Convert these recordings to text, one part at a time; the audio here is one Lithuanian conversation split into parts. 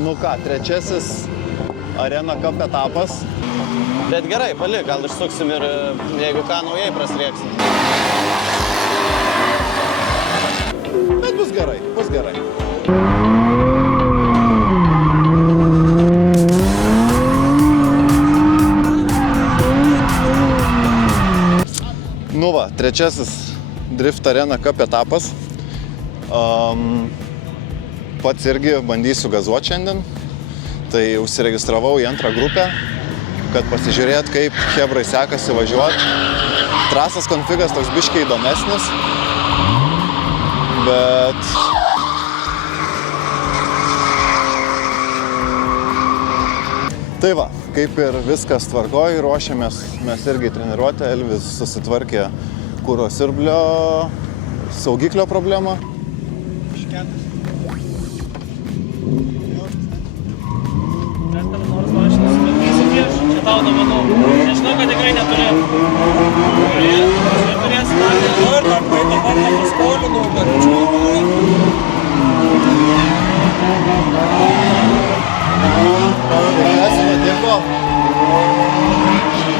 Nu ką, trečiasis Arena Cup etapas. Bet gerai, palik, gal išsuksim ir jeigu ką naujai prasrieksim. Bet bus gerai, bus gerai. Nu va, trečiasis Drift Arena Cup etapas. Pats irgi bandysiu gazuoti šiandien. Tai užsiregistravau į antrą grupę, kad pasižiūrėt, kaip chebrai sekasi važiuoti. Trasas konfigas toks biškiai įdomesnis, bet tai va, kaip ir viskas tvarkoj, ruošiamės mes irgi treniruotę. Elvis susitvarkė kuro siurblio saugiklio problemą. Tau dovanų. Nežinau, kad tikrai neturėjau. Turės statį. Ir dabar nepaskolinau, kad čiūrui. Kas nutiko?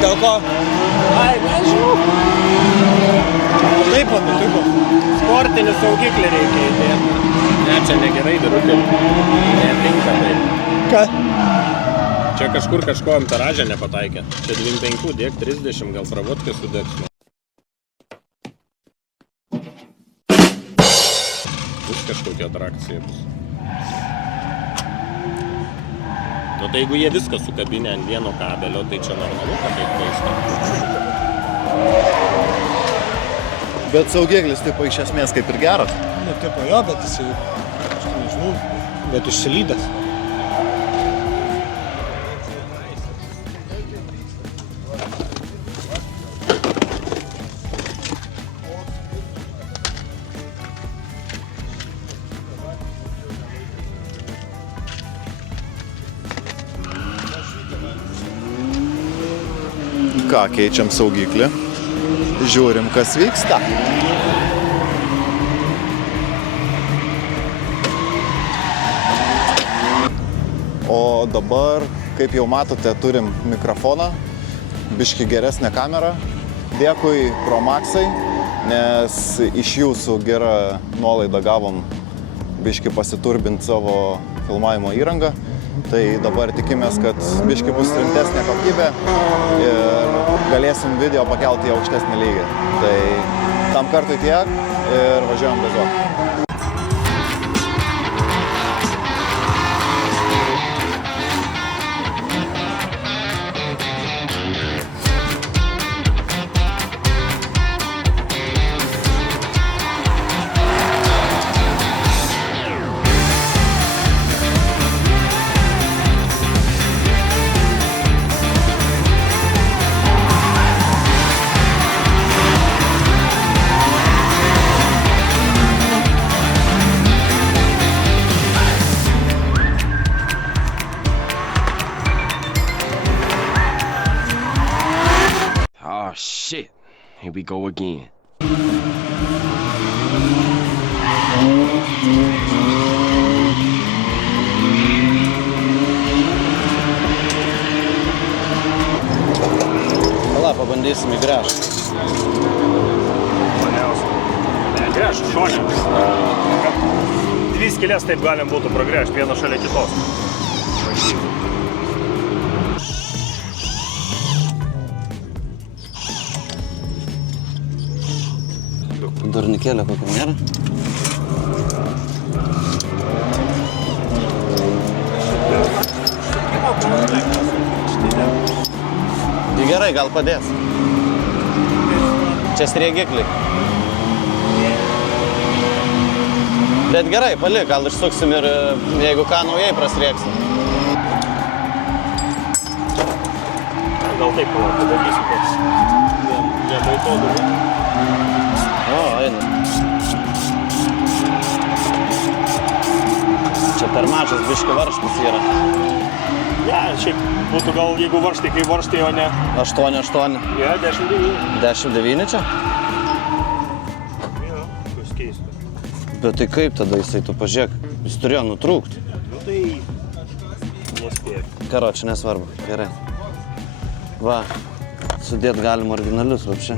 Dėl ko? Ai, nežinau. Taip pat nutiko. Sportinį saugiklį reikia įdėti. Ne, čia negerai, vyrukai. Netinka taip. Ką? Čia kažkur kažko amperažę nepataikė. Čia 25, dėk 30, gal pravodkę sudėksiu. Bus kažkokia atrakcija bus. Nu tai jeigu jie viską sukabinę ant vieno kabelio, tai čia normalu, kad taip keista. Bet saugiklis tipo iš esmės kaip ir geras. Nu tipo jo, bet jisai, aš nežinau, bet išsilydęs. Ką, keičiam saugiklį. Žiūrim, kas vyksta. O dabar, kaip jau matote, turim mikrofoną, biški geresnę kamerą. Dėkui Pro Maxai, nes iš jūsų gerą nuolaidą gavom biški pasiturbinti savo filmavimo įrangą. Tai dabar tikimės, kad biški bus rimtesnė kokybė ir galėsim video pakelti į aukštesnį lygį. Tai tam kartui tiek ir važiuojam gazuoti. Oh shit, here we go again. Pala, pabandysim įgręžti. Gręžt šonę. Dvi skylės taip galim būtų pragręžti, vieną šalia kitos. Durnikėlio kokio nėra? Tai gerai, gal padės. Čia sriegikliai. Bet gerai, palik, gal išsuksim ir jeigu ką naujai prasrieksim. Gal taip padarysim toks. Nebaitodų. O, eina. Čia per mažas biški varžtas yra. Ne, šiaip būtų gal, jeigu varžtai, kai varžtai, o ne... 8-8. Ja, 10-9. 10-9 čia? Jo, kas keista. Bet tai kaip tada jisai, tu pažiūrėk, jis turėjo nutrūkti. Nu tai Nespėjau. Karoči, nesvarbu. Gerai. Va, sudėt galim originalius vapšė.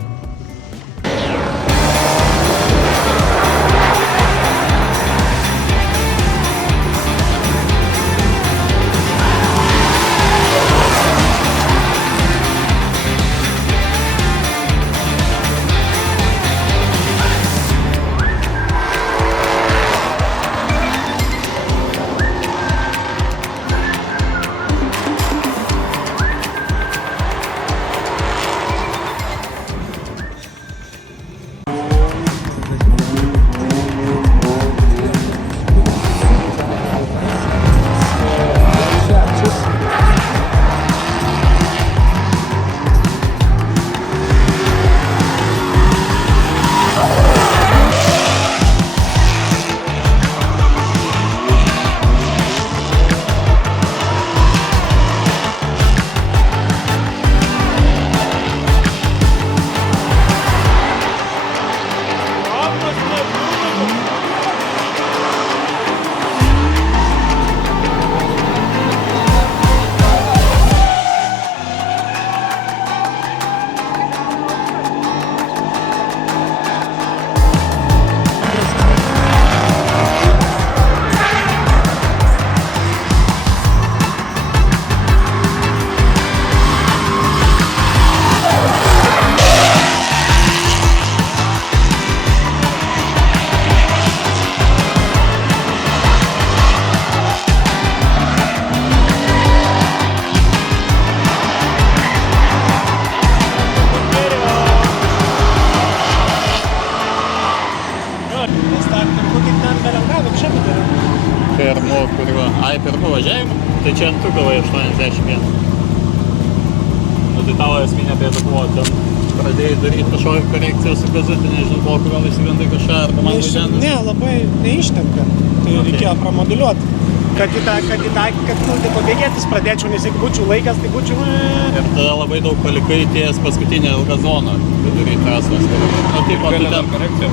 Pirmų važiavimų, tai čia ant gavai 81. Nu tai tavo esminė bėda buvo, ten pradėjai daryti kažkokią korekciją su gazu, tai nežinau, bloku gal įsigandai kažką, arba man važiavęs? Ne, labai neištempia, tai reikėjo pramoduliuoti. Kad pabėgėtis pradėčiau, nes jeigu būčiau laikęs, tai būčiau... Ir tada labai daug palikai ties paskutinę ilgą zoną vidury trasos. Nu taip, tu ten korekciją.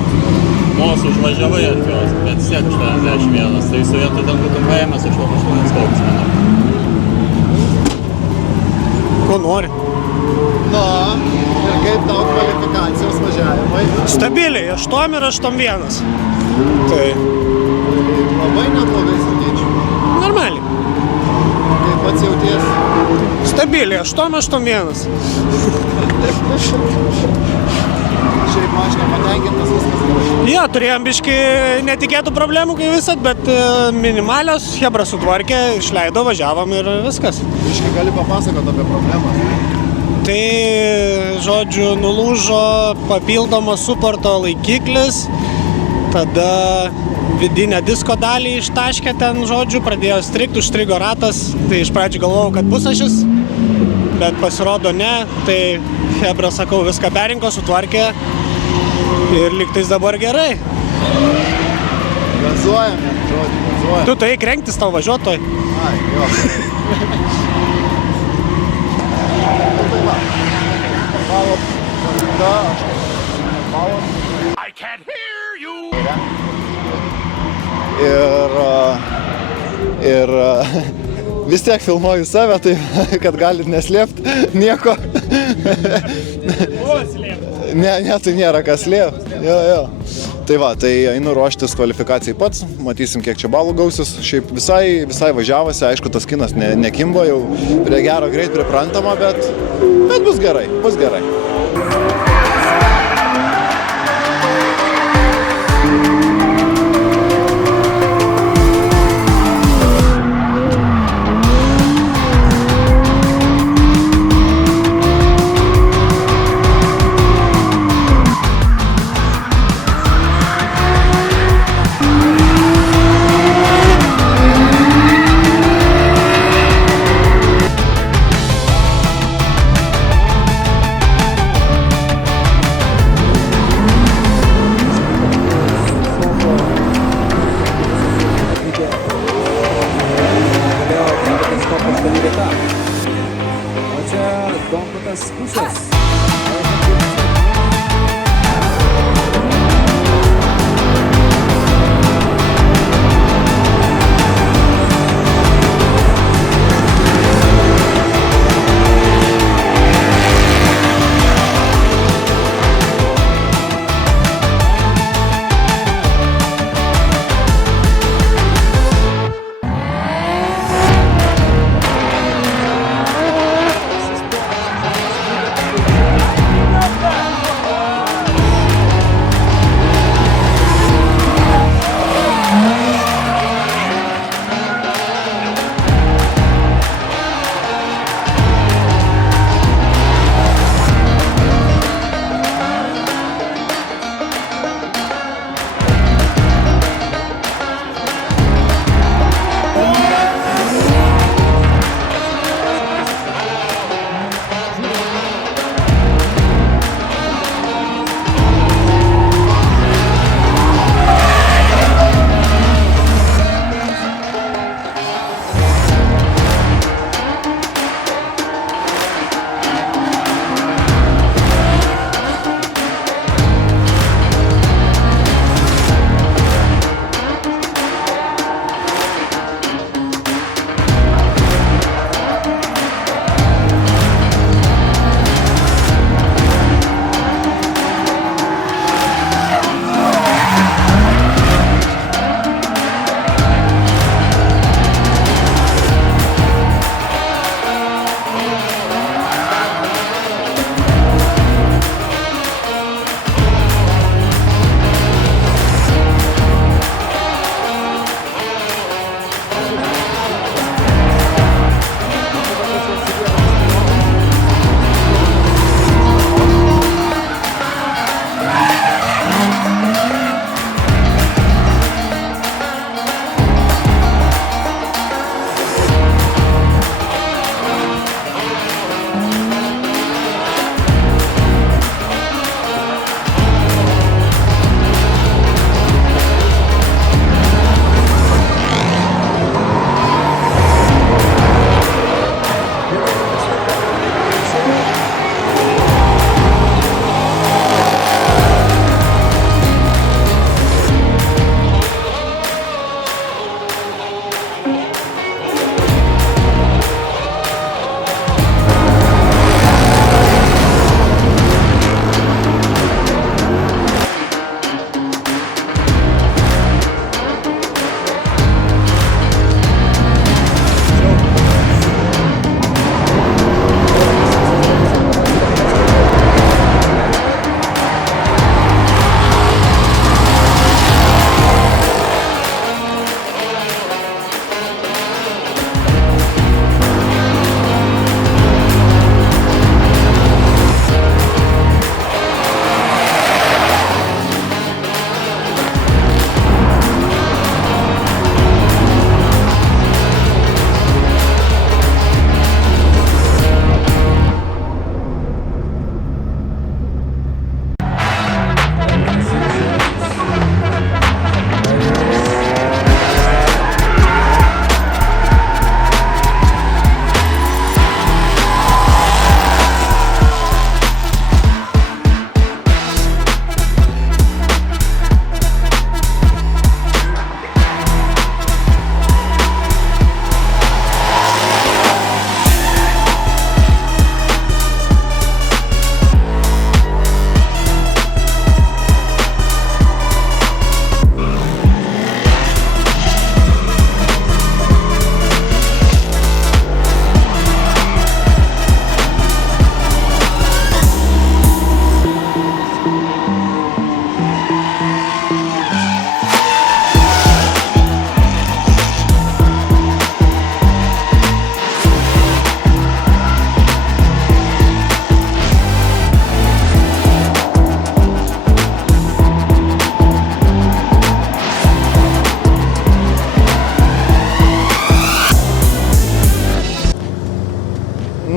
Mos užvažiavai ant jos, bet siek 81, tai su vietu ten būtum paėmęs iš 8 koks, manau. Ko nori? Na, ir kaip tau kvalifikacijos važiavimai? Stabiliai, 8 ir 81. Tai Labai neblogai sakyčiau. normaliai. Kaip pats jautiesi? Stabiliai, 8-81. Šiaip mašina patenkintas, viskas gerai. Jo, turėjom biškį netikėtų problemų, kai visat, bet minimalios, Hebra sutvarkė, išleido, važiavom ir viskas. Biškį gali papasakoti apie problemą. Tai, žodžiu, nulūžo papildomas suporto laikiklis, tada vidinę disko dalį ištaškė ten, žodžiu, pradėjo strigti, užstrigo ratas, tai iš pradžių galvojau, kad pusašis, bet pasirodo ne, tai Hebra, sakau, viską perinko, sutvarkė ir lygtais dabar gerai. Gazuojame, žodžiu, gazuojame. Tu tai krenktis tau važiuotoj. Ai, jo. Tai va. Valom. Da, aš valom. I can't hear you! Ir vis tiek filmuoju save, tai kad galit neslėpti nieko. Ne, tai nėra kas slėpti. Jo. Tai va, tai einu ruoštis kvalifikacijai pats, matysim kiek čia balų gausis. Šiaip visai važiavosi, aišku, tas kinas nekimbo, jau prie gero greit priprantama, bet bus gerai, bus gerai. pusės.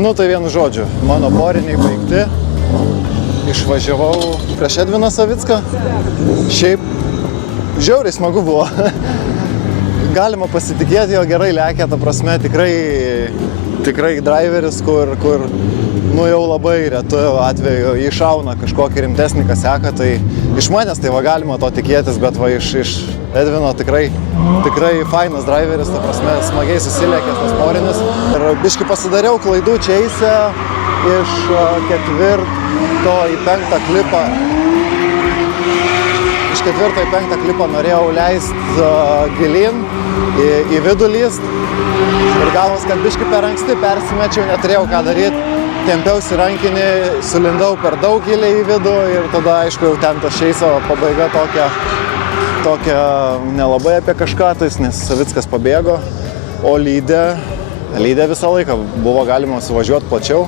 Nu tai vienu žodžiu, mano poriniai baigti. Išvažiavau prieš Edviną Savicką. Šiaip žiauriai smagu buvo. Galima pasitikėti, jo gerai lekia, ta prasme, tikrai driveris, kur nu jau labai retu atveju iššauna kažkokį rimtesnį kaseką, tai iš manęs tai va galima to tikėtis, bet va iš Edvino tikrai fainas driveris, ta prasme, smagiai susilėkęs tas porinis. Ir biškį pasidariau klaidų čia eisę iš 4 į 5 klipą. Iš 4 į 5 klipą norėjau leisti gilin, į vidų lyst. Ir gavos, kad biškį per anksti persimečiau, neturėjau ką daryti. Tempiausi rankinį, sulindau per daug giliai į vidų ir tada, aišku, jau ten ta šeiso pabaiga tokia nelabai apie kažką, nes Savickas pabėgo, o lydė visą laiką buvo galima suvažiuoti plačiau,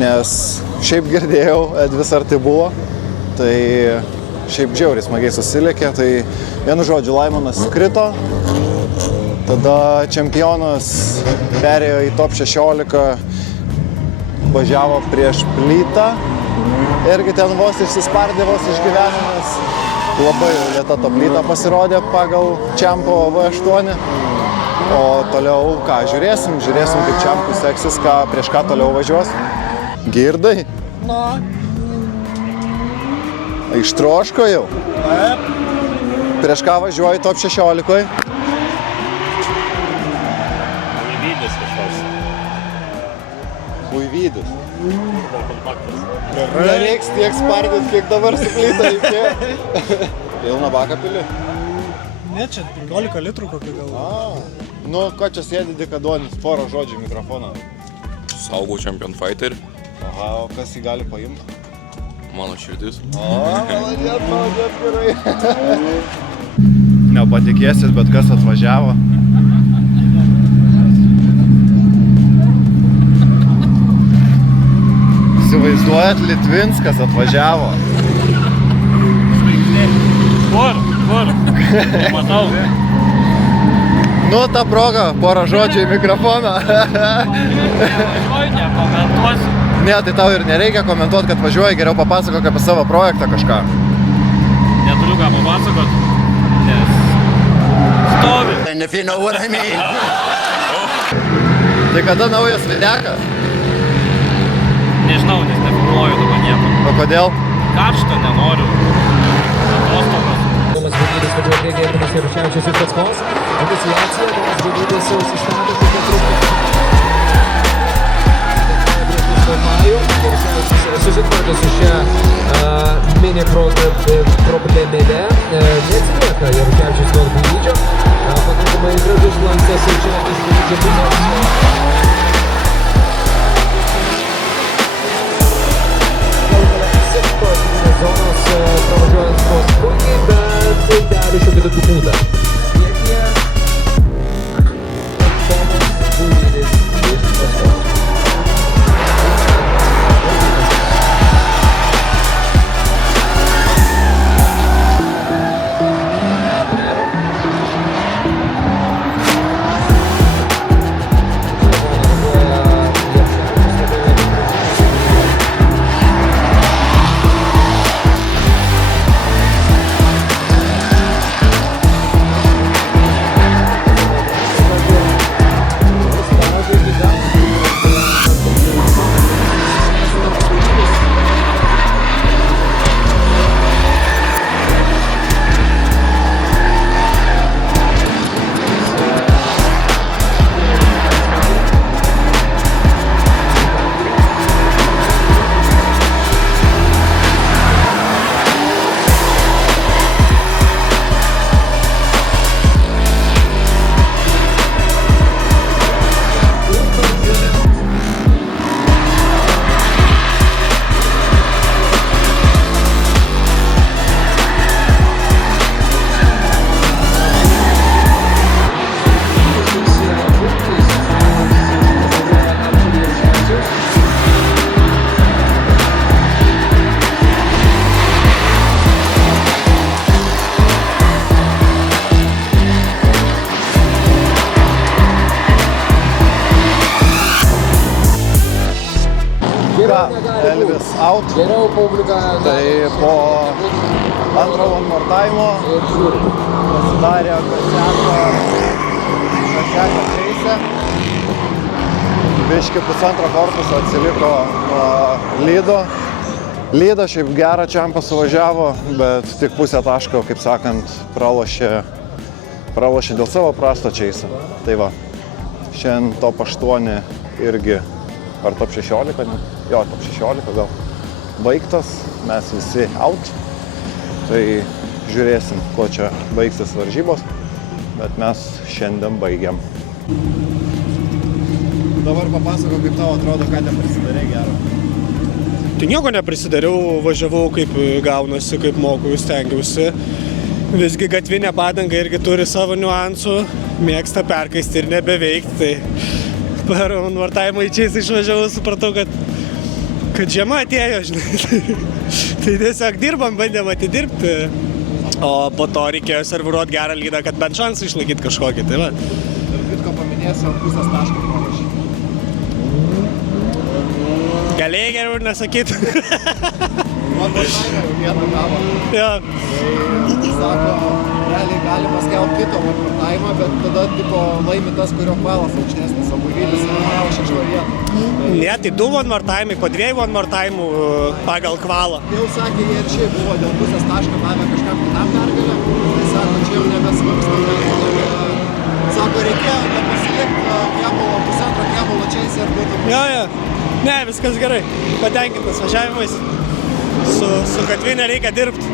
nes šiaip girdėjau, Edvis arti buvo, tai šiaip žiauriai smagiai susilėkė, tai vienu žodžiu Laimonas krito, tada čempionas perėjo į top 16, važiavo prieš plytą, irgi ten vos išsispardė, vos išgyvenimas. Labai lėta ta plyta pasirodė pagal Čempo V8. O toliau ką, žiūrėsim kaip Čempui seksis, prieš ką toliau važiuos. Girdai? Na. Ištroško jau? Taip. Prieš ką važiuoji top 16? Įvydis kažkoks. Uivydis. Kompaktas. Nereiks tiek spardyti, kiek dabar su plyta reikėjo. Pilną baką pili? Ne, čia 15 litrų kokį gal. Nu, ko čia sėdi dikadonis, porą žodžių į mikrofoną. Saugau Champion Fighter. Aha, o kas jį gali paimti? Mano širdis. Maladėt, gerai. Nepatikėsit, bet kas atvažiavo. Įsivaizduojat, Litvinskas atvažiavo. Kur? Nematau. Nu, ta proga, porą žodžių į mikrofoną. Oi, nekomentuosiu. Ne, tai tau ir nereikia komentuoti, kad važiuoji, geriau papasakok apie savo projektą kažką. Neturiu ką papasakot, nes stovi. And if you know what I mean. Tai kada naujas videkas? Nežinau, nes nefilmuoju dabar nieko. O kodėl? Karšta, nenoriu. Atostogas. Tomas Gudvydas važiuoja priekį, Edvinas Jaruševičius ir Paskos. Iniciacija, Tomas Gudvydas jau sustabdė, kaip netrukus. Prieš Maju, Jaruševičius susitvarkė su šia mini problemėlė. Neatsilieka Jaruševičius nuo Gudvydžio. Pakankamai gražus lankas ir čia iš Gudvydžio pusės. Zonos pravažiuojant vos puikiai, bet dėl šiokį tokių būdą. Priekyje Tomas Gudvydas iš Paskos. Ką, Elvis out. Geriau publika. Tai po antro one more time pasidarė Kasiako Čeisė. Biški pusantro korpuso atsiliko nuo Lydo. Lyda šiaip gerą čempą suvažiavo, bet tik pusę taško, kaip sakant, pralošė dėl savo prasto Čeisą. Tai va, šiandien top 8 irgi, ar top 16, ne? Jo, top 16 gal. Baigtas, mes visi out. Tai žiūrėsim, kuo čia baigsis varžybos, bet mes šiandien baigiam. Dabar papasako, kaip tau atrodo, ką ten prisidarė gero. Tai nieko neprisidariau, važiavau kaip gaunasi, kaip moku, stengiausi. Visgi gatvinė padanga irgi turi savo niuansų, mėgsta perkaisti ir nebeveikti. Tai per vartavimą į čia išvažiavau, supratau, kad žiema atėjo, žinai. Tai tiesiog dirbam, bandėm atidirbti. O po to reikėjo serviruoti gerą lydą, kad bent šansą išlaikyti kažkokį. Tai va. Ir kitko paminėsiu, pusės tašką pralašė. Galėjai geriau ir nesakyti. Man pasaimė vieną gavo. Jo. Tai sako, realiai galima skelbti kito vartaimą, bet tada tipo laimi tas, kurio kvalas aukštesnis, o Buivylis yra 6 vietą. Ne, tai 2 one more time, po 2 one more time pagal kvalą. Jau sakė, jie ir šiaip buvo dėl pusės tašką davė kažkam kitam pergalę. Tai sako, čia jau nebesvarstame. Sako, reikėjo nepasilikti kebolo, pusantro kebolo Čeisė ir būtų. Jo. Ne, viskas gerai. Patenkintas važiavimais. Su Gatvinė reikia dirbti.